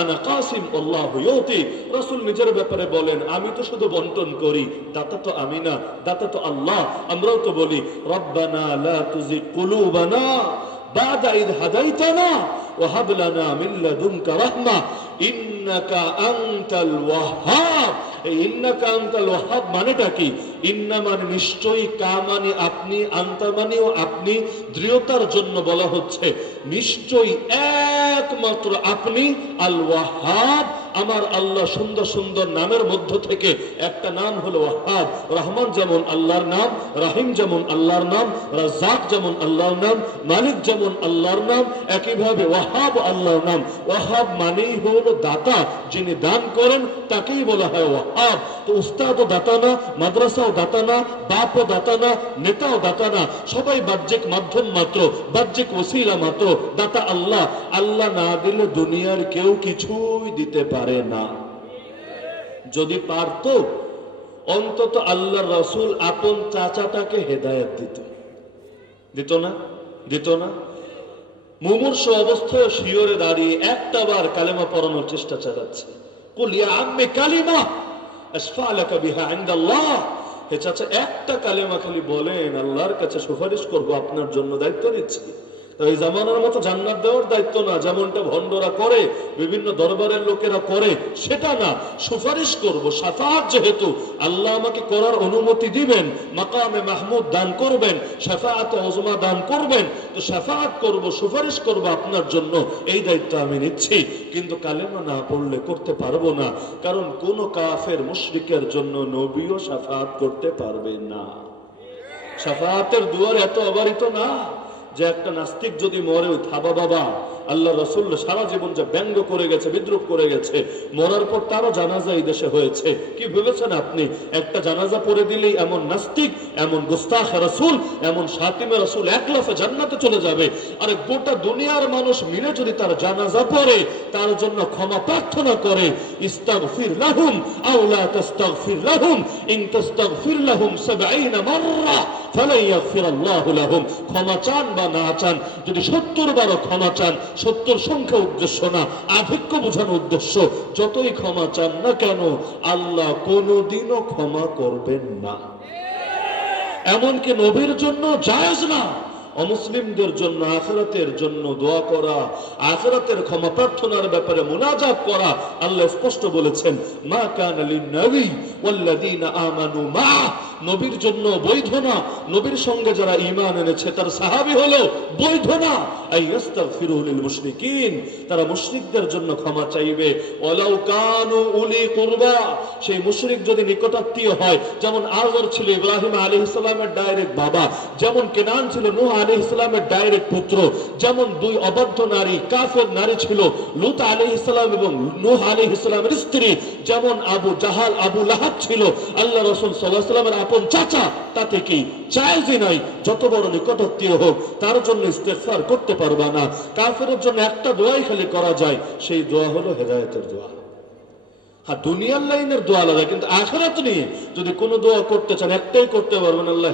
আনা কাসিম ইউতি। রাসূল নিজের ব্যাপারে বলেন, আমি তো শুধু বন্টন করি, দাতা তো আমি না, দাতা তো আল্লাহ। আমরাও তো বলি, রব্বানা লা কুলুবানা বাদা ইদ হাদাইতানা ওয়া হাব লানা মিন লাদুনকা রাহমা। ইন্নাকা আনতাল ওয়াহ্হাব এই ইন্নাকা আনতাল ওয়াহ্হাব মানেটা কি? ইন্না মানে নিশ্চয়ই কা মানে আপনি আপনি দৃঢ়তার জন্য বলা হচ্ছে, নিশ্চয়ই এক একমাত্র আপনি আল ওয়াহাব আমার আল্লাহ সুন্দর সুন্দর নামের মধ্য থেকে একটা নাম হলো ওয়াহাব। রহমান যেমন আল্লাহর নাম, রাহিম যেমন আল্লাহর নাম, রাজ্জাক যেমন আল্লাহর নাম, মালিক যেমন আল্লাহর নাম, একইভাবে ওয়াহাব আল্লাহর নাম। ওয়াহাব মানেই হলো দাতা, যিনি দান করেন তাকেই বলা হয় ওয়াহাব। তো উস্তাদও দাতা না, মাদ্রাসাও দাতা না, বাপও দাতা না, নেতাও দাতা না, সবাই বাহ্যিক মাধ্যম মাত্র, বাহ্যিক ওসিলা মাত্র, দাতা আল্লাহ। আল্লাহ না দিলে দুনিয়ার কেউ কিছুই দিতে পারে না। যদি পারত, অন্তত আল্লাহ রসুল আপন চাচাটাকে হেদায়ত দিত। দিত না? দিত না? মুমূর্ষ অবস্থায় শিওরে দাঁড়িয়ে একটা বার কালেমা পড়ানোর চেষ্টা চালাচ্ছে। একটা কালেমা খালি বলেন, আল্লাহর কাছে সুপারিশ করব, আপনার জন্য দায়িত্ব নিচ্ছি। এই জামানার মতো জান্নাত দেওয়ার দায়িত্ব না, যেমনটা ভণ্ডরা করে, বিভিন্ন দরবারের লোকেরা করে, সেটা না। সুপারিশ করব সাফাত যেহেতু, আল্লাহ আমাকে করার অনুমতি দিবেন, মাকামে মাহমুদ দান করবেন সাফাত ওজমা দান করবেন, তো সাফাত করব, সুপারিশ করব আপনার জন্য, এই দায়িত্ব আমি নিচ্ছি। কিন্তু কালেমা না পড়লে করতে পারব না, কারণ কোন কাফের মুশরিকের জন্য নবীও সাফাত করতে পারবে না। সাফাতের দুয়ার এত অবারিত না। যে একটা নাস্তিক যদি মরে ওই থাবা বাবা আল্লাহ রসুল সারা জীবন যে ব্যঙ্গ করে গেছে, বিদ্রুপ করে গেছে, মরার পর তারও জানাজা এই দেশে হয়েছে। কি ভেবেছেন আপনি? একটা জানাজা পড়ে দিলেই এমন নাস্তিক, এমন গুস্তাখ রসুল, এমন সাতিমে রসুল এক লাফে জান্নাতে চলে যাবে। আরে গোটা দুনিয়ার মানুষ মিলে যদি তার জানাজা পড়ে, তার জন্য ক্ষমা প্রার্থনা করে, ইস্তাগফির লাহুম আওলা তাস্তাগফির লাহুম, ইন তাস্তাগফির লাহুম 70 মাররা, ফালাই ইয়াগফির আল্লাহু লাহুম। ক্ষমা চান বা না চান, যদি 70 বারও ক্ষমা চান 70 সংখ্যা উদ্দেশ্য না, আধিক্য বোঝানো উদ্দেশ্য। যতই ক্ষমা চান না কেন, আল্লাহ কোনোদিনও ক্ষমা করবেন না। এমনকি নবীর জন্য জায়েজ না। অমুসলিমদের জন্য, আখেরাতের জন্য দোয়া করা, আখেরাতের ক্ষমা প্রার্থনার ব্যাপারে মুনাজাত করা, আল্লাহ স্পষ্ট বলেছেন, মা কান লিন নবী নবীর জন্য বৈধ না। নবীর সঙ্গে যারা ঈমান এনেছে, তার সাহাবী হলো বৈধ না। তারা মুশরিকদের জন্য ক্ষমা চাইবে। সেই মুশরিক যদি নিকটাত্মীয় হয়, যেমন আজর ছিল ইব্রাহিম আলাইহিস সালামের ডাইরেক্ট বাবা, যেমন কেনান ছিল নূহ আলাইহিস সালামের ডাইরেক্ট পুত্র, যেমন দুই অবাধ্য নারী, কাফের নারী ছিল লুত আলাইহিস সালাম এবং নূহ আলাইহিস সালামের স্ত্রী, যেমন আবু জাহাল, আবু লাহাব ছিল। আল্লাহ রসুল সাল্লাহামের আপন চাচা তাতে কি চাইজই নাই। যত বড় নিকটাত্মীয় হোক, তার জন্য ইস্তেফার করতে পারবা না। কাফেরের জন্য একটা দোয়াই খালি করা যায়, সেই দোয়া হলো হেদায়তের দোয়া। হ্যাঁ দুনিয়ার লাইনের দোয়া আলাদা, কিন্তু আখেরাত নিয়ে যদি কোনো দোয়া করতে চান, একটাই করতে পারবেন, আল্লাহ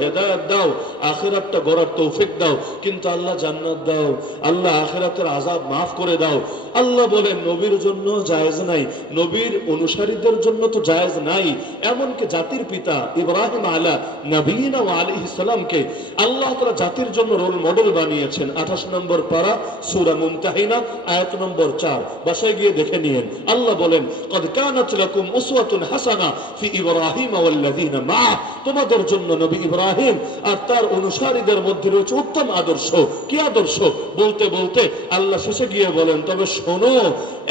দাও, আখেরাতটা গড়ার তৌফিক দাও, কিন্তু আল্লাহ জান্নাত দাও, আল্লাহ আখেরাতের আজাব মাফ করে দাও। আল্লাহ বলেন, নবীর জন্য জায়েজ নাই, নবীর অনুসারীদের জন্য তো জায়েজ নাই, এমনকি জাতির পিতা ইব্রাহিম আলা নবীনা ও আলী ইসলামকে আল্লাহ তারা জাতির জন্য রোল মডেল বানিয়েছেন। আঠাশ নম্বর পারা, সুরা মুমতাহিনা, আয়াত নম্বর চার, বাসায় গিয়ে দেখে নিয়েন। আল্লাহ বলেন, কদ কানাত লাকুম উসওয়াতুন হাসানা ফি ইব্রাহিম ওয়াল্লাযিনা মা তোমাদের জন্য নবী ইব্রাহিম আর তার অনুসারীদের মধ্যে রয়েছে উত্তম আদর্শ। কি আদর্শ? বলতে বলতে আল্লাহ শেষে গিয়ে বলেন, তবে শোনো,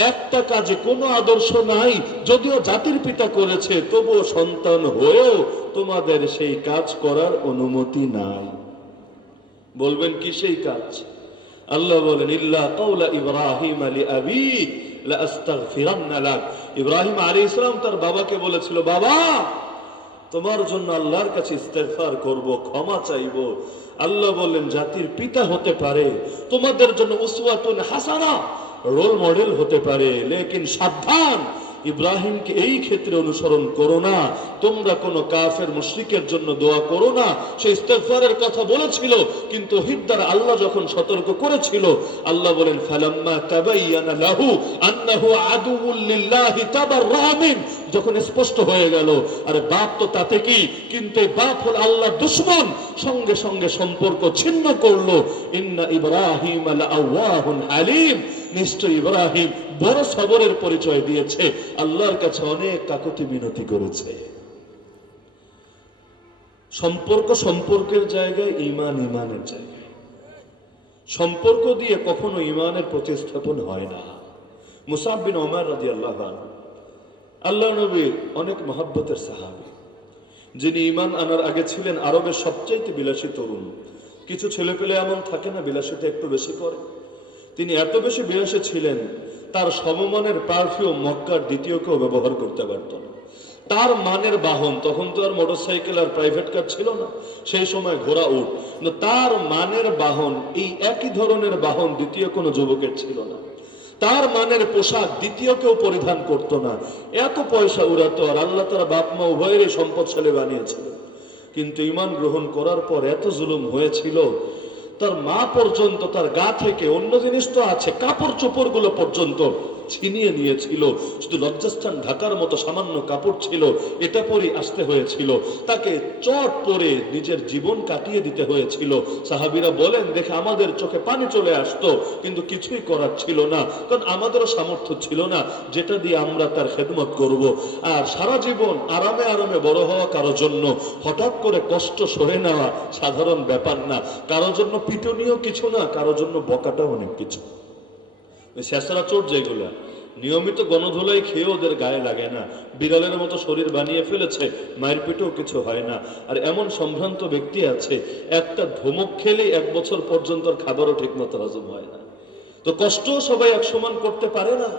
একটা কাজে কোনো আদর্শ নাই। যদিও জাতির পিতা করেছে, তবুও সন্তান হয়েও তোমাদের সেই কাজ করার অনুমতি নাই। বলবেন, কি সেই কাজ? আল্লাহ বলেন, ইল্লা কাউলা ইব্রাহিম আলী আবি, লা আস্তাগফিরান্না লাক। ইব্রাহিম আলী ইসলাম তার বাবাকে বলেছিল, বাবা, তোমার জন্য আল্লাহর কাছে ইস্তেফার করব, ক্ষমা চাইব। আল্লাহ বললেন, জাতির পিতা হতে পারে, তোমাদের জন্য উসওয়াতুন হাসানা, রোল মডেল হতে পারে, লেকিন সাবধান ইব্রাহিমকে এই ক্ষেত্রে অনুসরণ করো না। তোমরা কোনো কাফের, মুশরিকের জন্য দোয়া করো না। সে ইস্তেগফারের কথা বলেছিল, কিন্তু হিদ্দার আল্লাহ যখন সতর্ক করেছিল, আল্লাহ বলেন, ফালাম্মা তাবাইয়ানা লাহু আন্নাহু আদুউল লিল্লাহি তাবাররাআ মিন যখন স্পষ্ট হয়ে গেল, আরে বাপ তো তাতে কি? কিন্তু বাপ হল আল্লাহ দুশ্মন। সঙ্গে সঙ্গে সম্পর্ক ছিন্ন করল, ইন্না ইব্রাহিম আলা আওয়াহুন হালিম নিশ্চয় ইব্রাহিম বড় সবরের পরিচয় দিয়েছে। আল্লাহর কাছে অনেক কাকতি মিনতি করেছে। সম্পর্ক সম্পর্কের জায়গায়, ইমান ইমানের জায়গায়। সম্পর্ক দিয়ে কখনো ইমানের প্রতিস্থাপন হয় না। মুসাব বিন ওমর রাজি আল্লাহ আল্লাহ নবী অনেক মহাব্বতের সাহাবী। যিনি ইমান আনার আগে ছিলেন আরবের সবচাইতে বিলাসী তরুণ। কিছু ছেলে পেলে এমন থাকে না, বিলাসীতে একটু বেশি করে। তিনি এত বেশি বিলাসী ছিলেন, তার সমমানের পারফিউম মক্কার দ্বিতীয় কেউ ব্যবহার করতে পারত না। তার মানের বাহন, তখন তো আর মোটরসাইকেল আর প্রাইভেট কার ছিল না, সেই সময় ঘোড়া উঠ তার মানের বাহন, এই একই ধরনের বাহন দ্বিতীয় কোনো যুবকের ছিল না। তার মানের পোশাক দ্বিতীয় কেউ পরিধান করত না। এত পয়সা উড়াতো আর আল্লাহ তারা বাপ মা উভয়েরই সম্পদশালী বানিয়েছিল। কিন্তু ইমান গ্রহণ করার পর এত জুলুম হয়েছিল তার মা পর্যন্ত তার গা থেকে অন্য জিনিস তো আছে কাপড় চোপড়গুলো পর্যন্ত। ছিনিয়ে নিয়েছিল। শুধু লজ্জাস্থান ঢাকার মতো সামান্য কাপড় ছিল, এটা পরে আসতে হয়েছিল। তাকে চট পরে নিজের জীবন কাটিয়ে দিতে হয়েছিল। সাহাবিরা বলেন, দেখে আমাদের চোখে পানি চলে আসতো। কিন্তু কিছুই করার ছিল না, কারণ আমাদেরও সামর্থ্য ছিল না, যেটা দিয়ে আমরা তার খেদমত করব। আর সারা জীবন আরামে আরামে বড় হওয়া কারও জন্য হঠাৎ করে কষ্ট সরে নেওয়া সাধারণ ব্যাপার না। কারও জন্য পিটনীয় কিছু না, কারও জন্য বকাটাও অনেক কিছু। ওই শেষরা চোট যেগুলা, নিয়মিত গণধোলাই খেয়ে ওদের গায়ে লাগে না। বিড়ালের মতো শরীর বানিয়ে ফেলেছে, মায়ের পেটেও কিছু হয় না। আর এমন সম্ভ্রান্ত ব্যক্তি আছে, একটা ধমক খেলেই এক বছর পর্যন্ত খাবারও ঠিক মতো হজম হয় না। তো কষ্ট সবাই এক সমান করতে পারে না।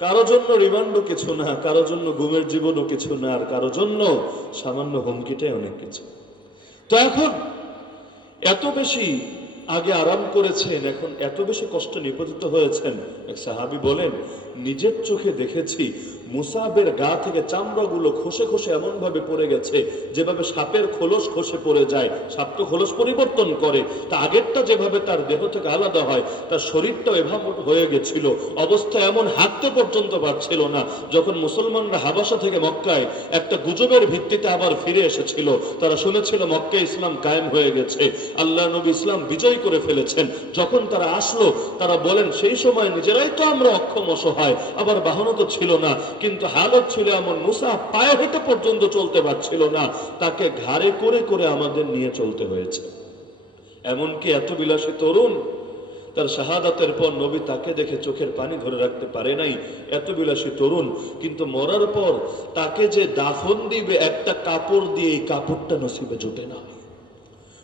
কারও জন্য রিমান্ডও কিছু না, কারও জন্য ঘুমের জীবনও কিছু না, আর কারও জন্য সামান্য হুমকিটাই অনেক কিছু। তো এখন, এত বেশি আগে আরাম করেছেন, এখন এত বেশি কষ্টে নিপতিত হয়েছেন। এক সাহাবি বলেন, নিজের চোখে দেখেছি মুসাবের গা থেকে চামড়াগুলো খসে খসে এমন ভাবে পড়ে গেছে, যেভাবে সাপের খোলস খসে পড়ে যায়। সাপ তো খোলস পরিবর্তন করে, তা আগেরটা যেভাবে তার দেহ থেকে আলাদা হয়, তার শরীরটাও এভাবে হয়ে গেছিল। অবস্থা এমন হাঁটতে পর্যন্ত পারছিল না। যখন মুসলমানরা হাবাসা থেকে মক্কায় একটা গুজবের ভিত্তিতে আবার ফিরে এসেছিল, তারা শুনেছিল মক্কা ইসলাম কায়েম হয়ে গেছে। আল্লাহ নবী ইসলাম বিজয় করে ফেলেছেন। যখন তারা আসলো, তারা বলেন, সেই সময় নিজেরাই তো আমরা অক্ষম অসহায়, আবার বাহনও তো ছিল না। কিন্তু হালত ছিল এমন, মুসা পায়ে হেঁটে পর্যন্ত চলতে পারছিল না। তাকে ঘাড়ে করে করে আমাদের নিয়ে চলতে হয়েছে। এমনকি এত বিলাসী তরুণ, তার শাহাদাতের পর নবী তাকে দেখে চোখের পানি ধরে রাখতে পারে নাই। এত বিলাসী তরুণ, কিন্তু মরার পর তাকে যে দাফন দিবে, একটা কাপড় দিয়ে এই কাপড়টা নসিবে জোটে না।